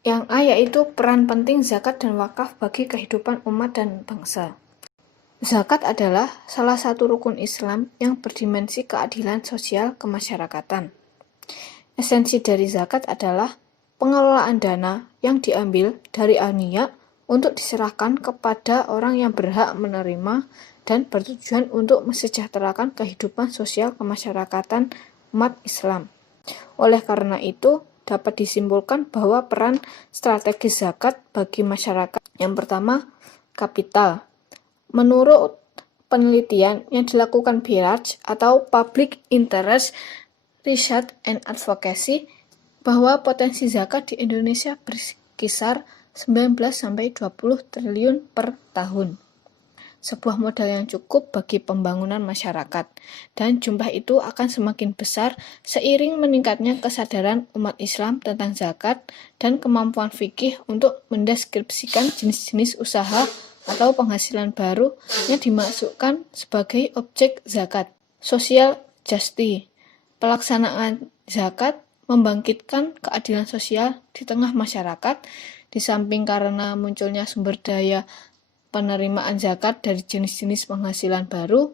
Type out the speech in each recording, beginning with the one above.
Yang A yaitu peran penting zakat dan wakaf bagi kehidupan umat dan bangsa. Zakat adalah salah satu rukun Islam yang berdimensi keadilan sosial kemasyarakatan. Esensi dari zakat adalah pengelolaan dana yang diambil dari agniya untuk diserahkan kepada orang yang berhak menerima dan bertujuan untuk mesejahterakan kehidupan sosial kemasyarakatan umat Islam. Oleh karena itu, dapat disimpulkan bahwa peran strategis zakat bagi masyarakat yang pertama, kapital. Menurut penelitian yang dilakukan BIRAJ atau Public Interest Research and Advocacy, bahwa potensi zakat di Indonesia berkisar 19-20 triliun per tahun. Sebuah modal yang cukup bagi pembangunan masyarakat, dan jumlah itu akan semakin besar seiring meningkatnya kesadaran umat Islam tentang zakat dan kemampuan fikih untuk mendeskripsikan jenis-jenis usaha atau penghasilan baru yang dimasukkan sebagai objek zakat. Social justice. Pelaksanaan zakat membangkitkan keadilan sosial di tengah masyarakat, di samping karena munculnya sumber daya penerimaan zakat dari jenis-jenis penghasilan baru,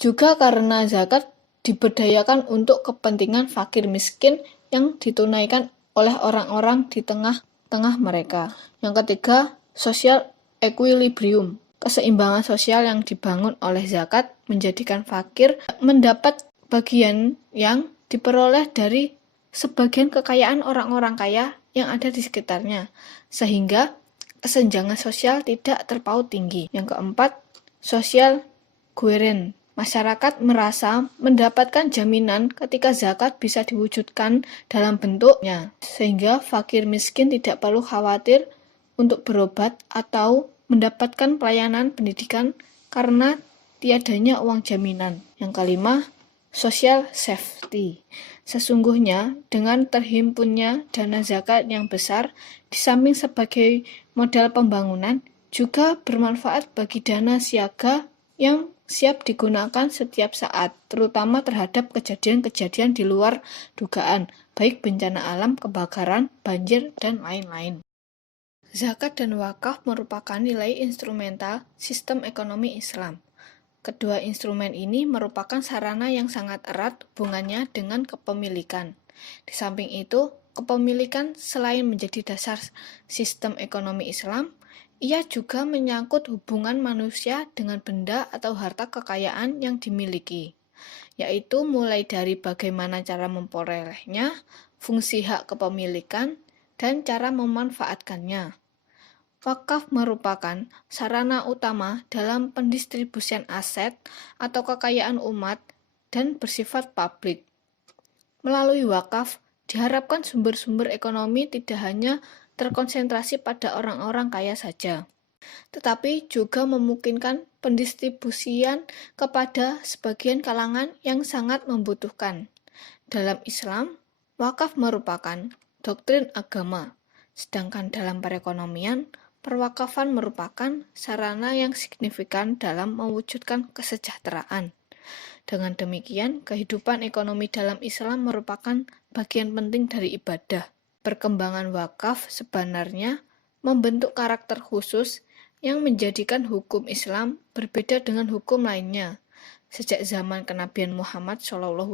juga karena zakat diberdayakan untuk kepentingan fakir miskin yang ditunaikan oleh orang-orang di tengah-tengah mereka. Yang ketiga, social equilibrium. Keseimbangan sosial yang dibangun oleh zakat menjadikan fakir mendapat bagian yang diperoleh dari sebagian kekayaan orang-orang kaya yang ada di sekitarnya, sehingga kesenjangan sosial tidak terpaut tinggi. Yang keempat, social coherence. Masyarakat merasa mendapatkan jaminan ketika zakat bisa diwujudkan dalam bentuknya, sehingga fakir miskin tidak perlu khawatir untuk berobat atau mendapatkan pelayanan pendidikan karena tiadanya uang jaminan. Yang kelima, social safety. Sesungguhnya, dengan terhimpunnya dana zakat yang besar, di samping sebagai modal pembangunan, juga bermanfaat bagi dana siaga yang siap digunakan setiap saat, terutama terhadap kejadian-kejadian di luar dugaan, baik bencana alam, kebakaran, banjir, dan lain-lain. Zakat dan wakaf merupakan nilai instrumental sistem ekonomi Islam. Kedua instrumen ini merupakan sarana yang sangat erat hubungannya dengan kepemilikan. Di samping itu, kepemilikan selain menjadi dasar sistem ekonomi Islam, ia juga menyangkut hubungan manusia dengan benda atau harta kekayaan yang dimiliki, yaitu mulai dari bagaimana cara memperolehnya, fungsi hak kepemilikan, dan cara memanfaatkannya. Wakaf merupakan sarana utama dalam pendistribusian aset atau kekayaan umat dan bersifat publik. Melalui wakaf, diharapkan sumber-sumber ekonomi tidak hanya terkonsentrasi pada orang-orang kaya saja, tetapi juga memungkinkan pendistribusian kepada sebagian kalangan yang sangat membutuhkan. Dalam Islam, wakaf merupakan doktrin agama, sedangkan dalam perekonomian, perwakafan merupakan sarana yang signifikan dalam mewujudkan kesejahteraan. Dengan demikian, kehidupan ekonomi dalam Islam merupakan bagian penting dari ibadah. Perkembangan wakaf sebenarnya membentuk karakter khusus yang menjadikan hukum Islam berbeda dengan hukum lainnya sejak zaman kenabian Muhammad SAW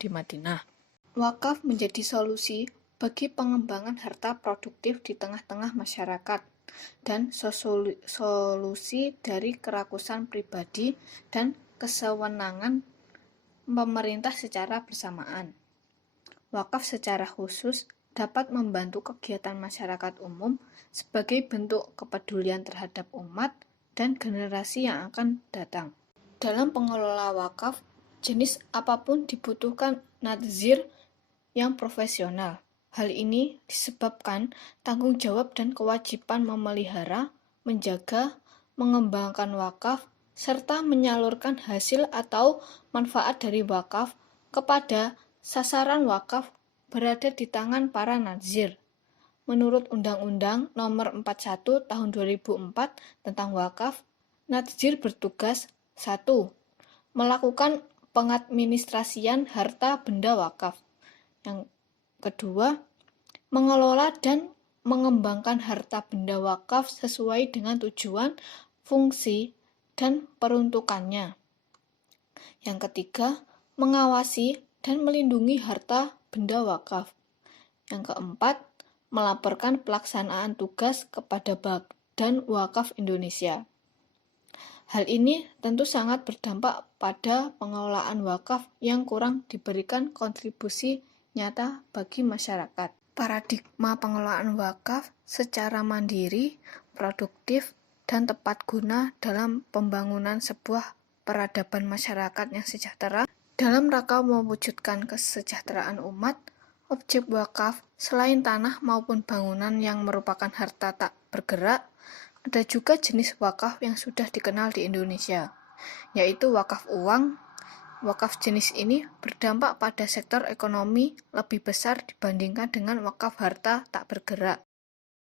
di Madinah. Wakaf menjadi solusi bagi pengembangan harta produktif di tengah-tengah masyarakat dan solusi dari kerakusan pribadi dan kesewenangan pemerintah secara bersamaan. Wakaf secara khusus dapat membantu kegiatan masyarakat umum sebagai bentuk kepedulian terhadap umat dan generasi yang akan datang. Dalam pengelola wakaf, jenis apapun dibutuhkan nadzir yang profesional. Hal ini disebabkan tanggung jawab dan kewajiban memelihara, menjaga, mengembangkan wakaf, serta menyalurkan hasil atau manfaat dari wakaf kepada sasaran wakaf berada di tangan para nadzir. Menurut Undang-Undang Nomor 41 Tahun 2004 tentang wakaf, nadzir bertugas 1. Melakukan pengadministrasian harta benda wakaf. Yang kedua, mengelola dan mengembangkan harta benda wakaf sesuai dengan tujuan, fungsi, dan peruntukannya. Yang ketiga, mengawasi dan melindungi harta benda wakaf. Yang keempat, melaporkan pelaksanaan tugas kepada Badan Wakaf Indonesia. Hal ini tentu sangat berdampak pada pengelolaan wakaf yang kurang diberikan kontribusi nyata bagi masyarakat. Paradigma pengelolaan wakaf secara mandiri, produktif, dan tepat guna dalam pembangunan sebuah peradaban masyarakat yang sejahtera. Dalam rangka mewujudkan kesejahteraan umat, objek wakaf selain tanah maupun bangunan yang merupakan harta tak bergerak, ada juga jenis wakaf yang sudah dikenal di Indonesia, yaitu wakaf uang. Wakaf jenis ini berdampak pada sektor ekonomi lebih besar dibandingkan dengan wakaf harta tak bergerak.